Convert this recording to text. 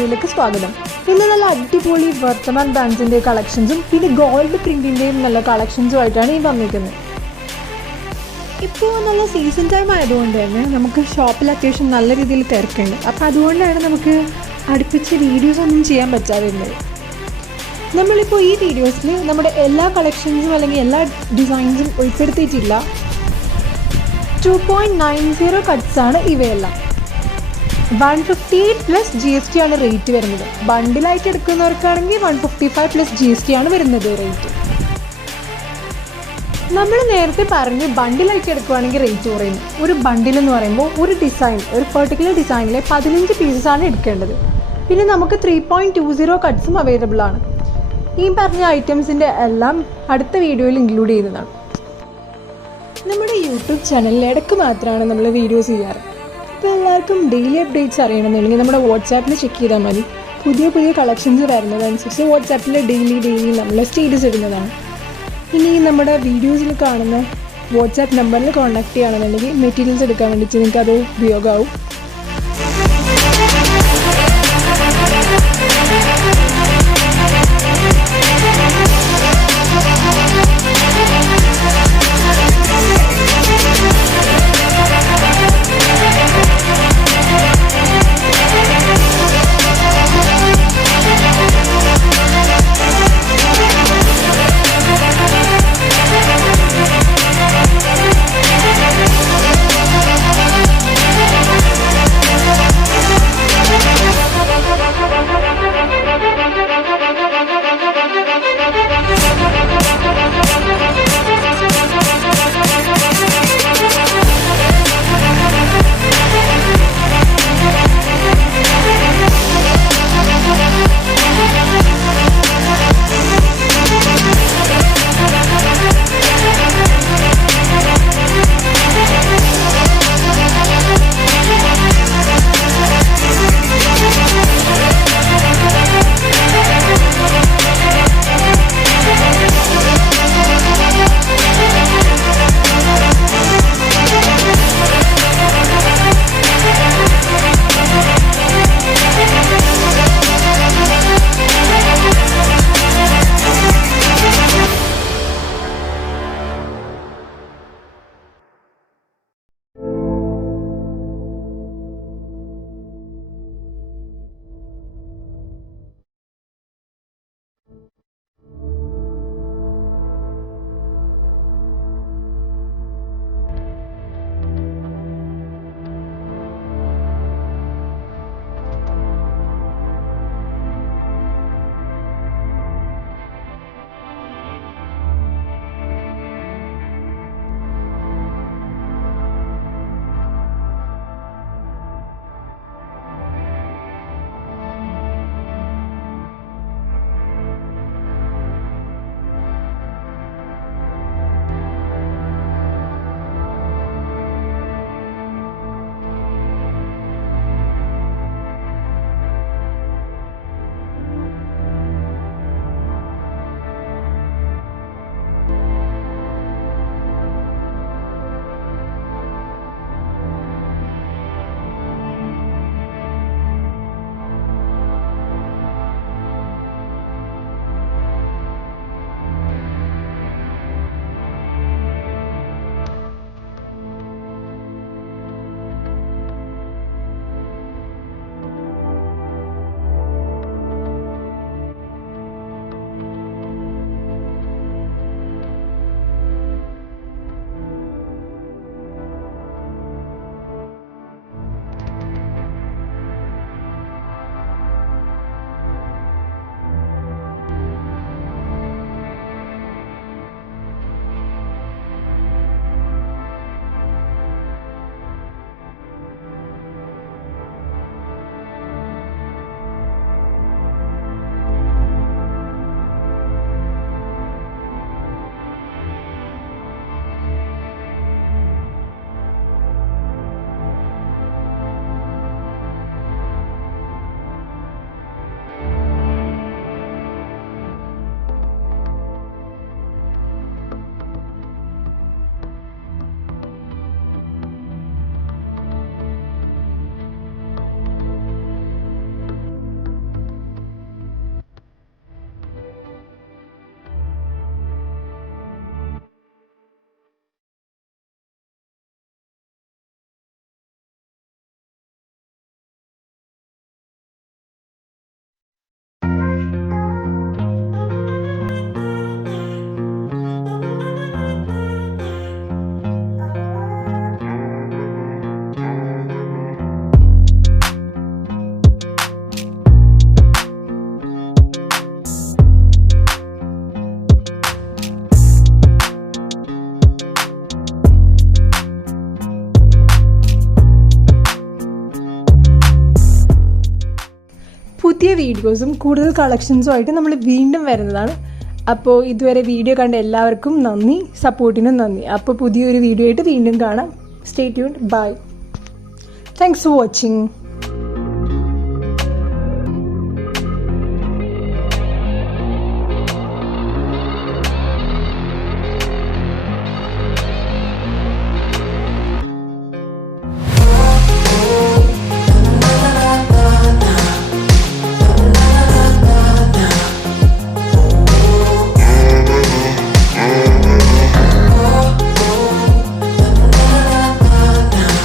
വീഡിയോയിലേക്ക് സ്വാഗതം. ഇന്ന് നല്ല അടിപൊളി വർത്തമാൻ ബ്രാൻഡ്സിൻ്റെ കളക്ഷൻസും പിന്നെ ഗോൾഡ് പ്രിൻറ്റിൻ്റെയും നല്ല കളക്ഷൻസുമായിട്ടാണ് ഈ വന്നിരിക്കുന്നത്. ഇപ്പോൾ നല്ല സീസൺ ടൈം ആയതുകൊണ്ട് തന്നെ നമുക്ക് ഷോപ്പിൽ അത്യാവശ്യം നല്ല രീതിയിൽ തിരക്കുണ്ട്. അപ്പോൾ അതുകൊണ്ടാണ് നമുക്ക് അടുപ്പിച്ച് വീഡിയോസ് ഒന്നും ചെയ്യാൻ പറ്റാതിരുന്നത്. നമ്മളിപ്പോൾ ഈ വീഡിയോസിൽ നമ്മുടെ എല്ലാ കളക്ഷൻസും അല്ലെങ്കിൽ എല്ലാ ഡിസൈൻസും ഉൾപ്പെടുത്തിയിട്ടില്ല. 2.90 കട്ട്സാണ് ഇവയെല്ലാം. 158 പ്ലസ് GST ആണ് റേറ്റ് വരുന്നത്. ബണ്ടിലായിട്ട് എടുക്കുന്നവർക്കാണെങ്കിൽ 155 പ്ലസ് GST ആണ് വരുന്നത് റേറ്റ്. നമ്മൾ നേരത്തെ പറഞ്ഞ് ബണ്ടിലായിട്ട് എടുക്കുകയാണെങ്കിൽ റേറ്റ് കുറയുന്നു. ഒരു ബണ്ടിൽ എന്ന് പറയുമ്പോൾ ഒരു പെർട്ടിക്കുലർ ഡിസൈനിലെ 15 പീസസാണ് എടുക്കേണ്ടത്. പിന്നെ നമുക്ക് 3.20 കട്ട്സും അവൈലബിൾ ആണ്. ഈ പറഞ്ഞ ഐറ്റംസിൻ്റെ എല്ലാം അടുത്ത വീഡിയോയിൽ ഇൻക്ലൂഡ് ചെയ്യുന്നതാണ്. നമ്മുടെ യൂട്യൂബ് ചാനലിൽ ഇടയ്ക്ക് മാത്രമാണ് നമ്മൾ വീഡിയോസ് ചെയ്യാറ്. ഇപ്പോൾ എല്ലാവർക്കും ഡെയിലി അപ്ഡേറ്റ്സ് അറിയണമെന്നുണ്ടെങ്കിൽ നമ്മുടെ വാട്സാപ്പിൽ ചെക്ക് ചെയ്താൽ മതി. പുതിയ കളക്ഷൻസ് വരുന്നതനുസരിച്ച് വാട്സാപ്പിൽ ഡെയിലി നമ്മൾ സ്റ്റേറ്റസ് ഇടുന്നതാണ്. ഇനി നമ്മുടെ വീഡിയോസിൽ കാണുന്ന വാട്സാപ്പ് നമ്പറിൽ കോൺടാക്ട് ചെയ്യുകയാണെന്നുണ്ടെങ്കിൽ മെറ്റീരിയൽസ് എടുക്കാൻ വേണ്ടിയിട്ട് നിങ്ങൾക്ക് അത് ഉപയോഗമാവും. പുതിയ വീഡിയോസും കൂടുതൽ കളക്ഷൻസുമായിട്ട് നമ്മൾ വീണ്ടും വരുന്നതാണ്. അപ്പോൾ ഇതുവരെ വീഡിയോ കണ്ട എല്ലാവർക്കും നന്ദി, സപ്പോർട്ടിനും നന്ദി. അപ്പോൾ പുതിയൊരു വീഡിയോ ആയിട്ട് വീണ്ടും കാണാം. Stay tuned. Bye. Thanks for watching.